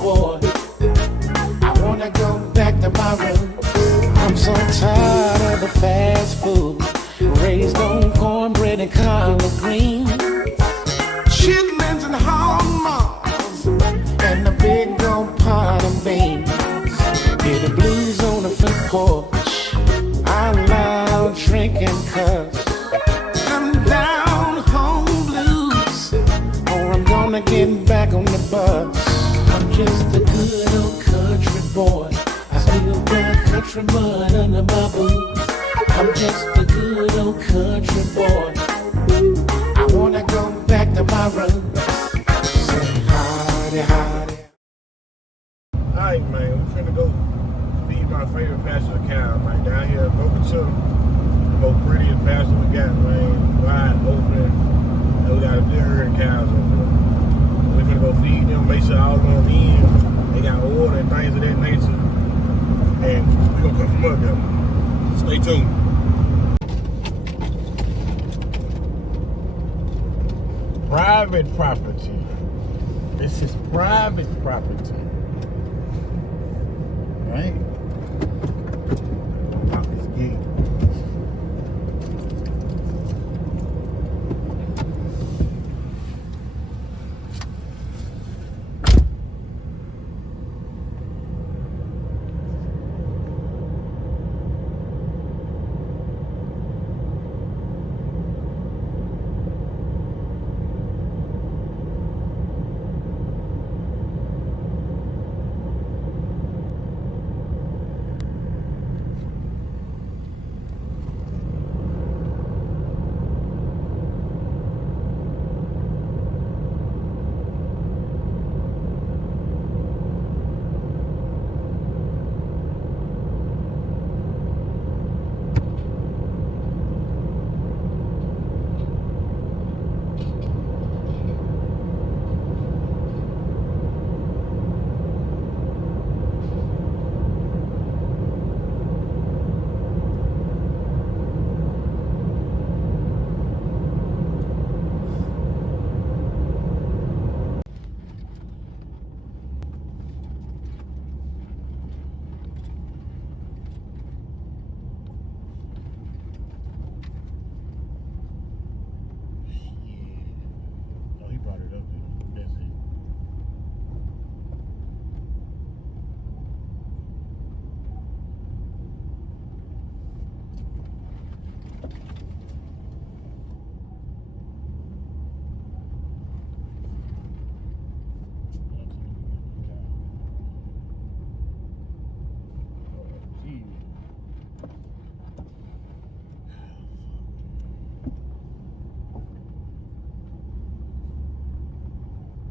boy. I wanna go back to my roots. I'm so tired of the fast food, raised on cornbread and collard greens, chitlins and hog maws, and a big old pot of beans. Hear the blues on the front porch, out loud drinking cups. I'm down home blues, or I'm gonna get back on the bus. I'm just a good old country boy. I still got country mud under my boots. I'm just a good old country boy. I wanna go back to my roots. Say howdy, howdy. Alright, man, we're finna go feed my favorite pasture cow, man. Down here at Boca Chica, the most prettiest pasture we got, man. Wide open, and we got a big herd of cows over there. We're finna go feed them, make sure all of them in. They got order and things of that nature. And we're gonna come from up there. Stay tuned. Private property. This is private property. Right? Lock this gate.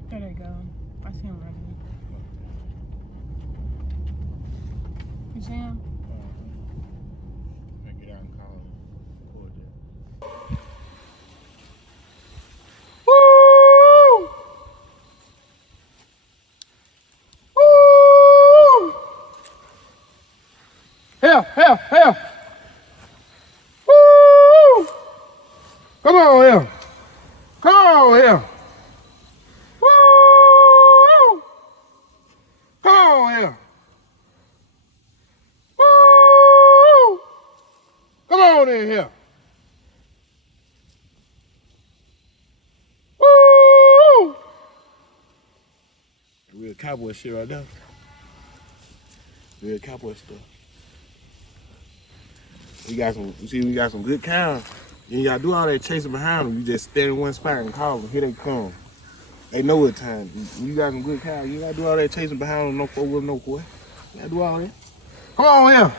There they go. I see him running. You see him? I get out and call him. Woo! Woo! Here! Woo! Come on here! Come on here! Woo! Come on here! Woo! Come on in here! Woo! Real cowboy shit right there. Real cowboy stuff. We got some good cows. You ain't gotta do all that chasing behind them. You just stay in one spot and call them. Here they come. They know what time. You got some good cows. You ain't gotta do all that chasing behind them. No four wheel, no boy. You gotta do all that. Come on here.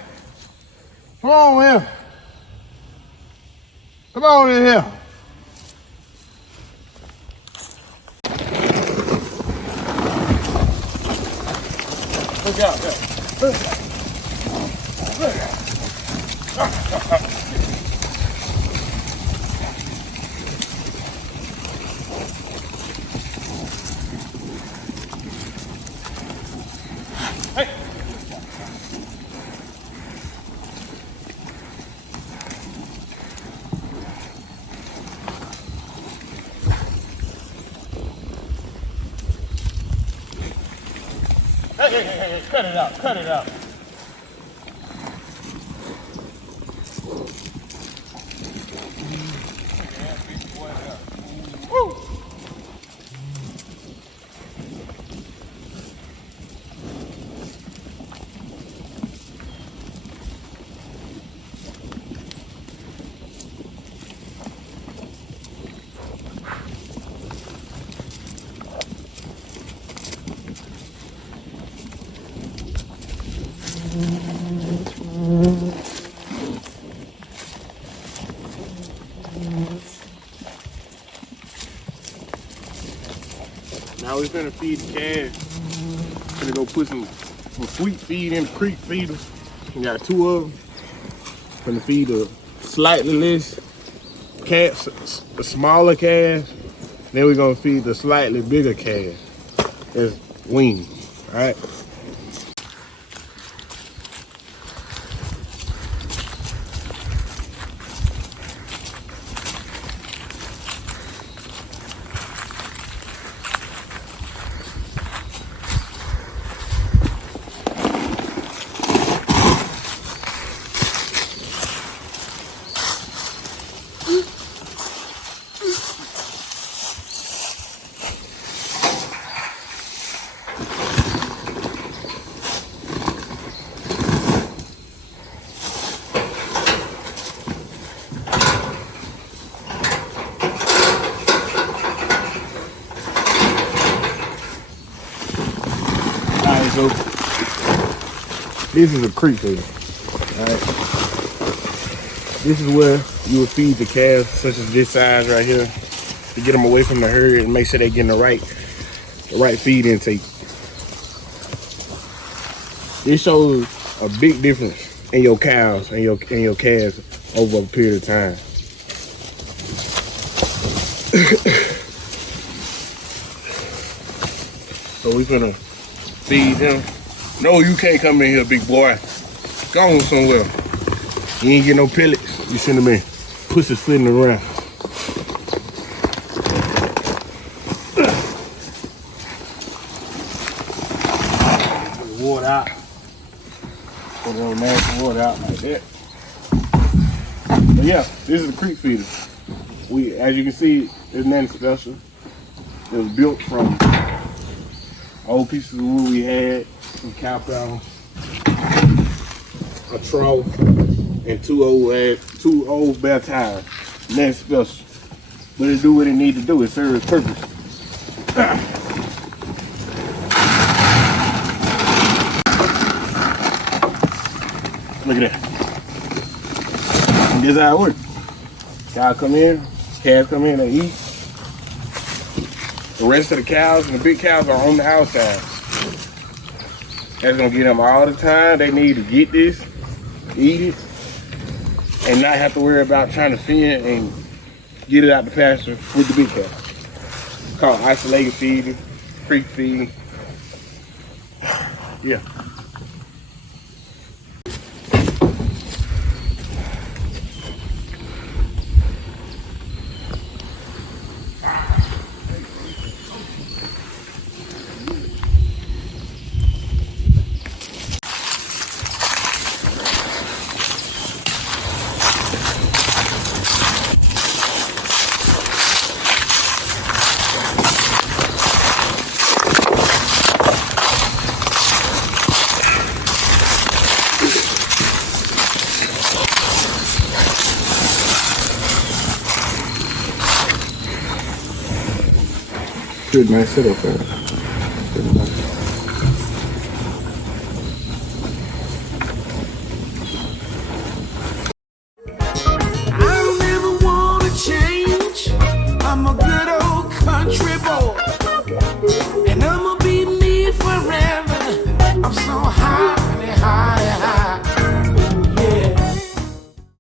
Come on here. Come on in here. Look out there. Look out. Look out. Hey. Hey, cut it out, cut it out. Woo! Now we're gonna feed the calf. Gonna go put some sweet feed in the creek feeders. We got 2 of them. Gonna feed the slightly less calves, the smaller calves. Then we're gonna feed the slightly bigger calves as weaned. All right. Alright, so this is a creek feeder. Alright. This is where you would feed the calves, such as this size right here, to get them away from the herd and make sure they're getting the right feed intake. It shows a big difference in your cows and your calves over a period of time. So we're gonna feed him. No, you can't come in here, big boy. Go on somewhere. You ain't get no pellets. You send him in. Pussy flitting around. Put the water out. Put the old nasty water out like that. But yeah, this is a creek feeder. As you can see, it's nothing special. It was built from old pieces of wood we had, some cow panels, a trough, and two old bare tires. Nothing special. But it do what it need to do. It serves its purpose. Look at that. And this is how it works. Cows come in, calves come in, they eat. The rest of the cows and the big cows are on the outside. That's gonna get them all the time they need to get this, eat it, and not have to worry about trying to feed and get it out the pasture with the big cows. It's called isolated feeding, creek feeding. Yeah. Good, nice setup there. Good, nice. I don't ever wanna change. I'm a good old country boy.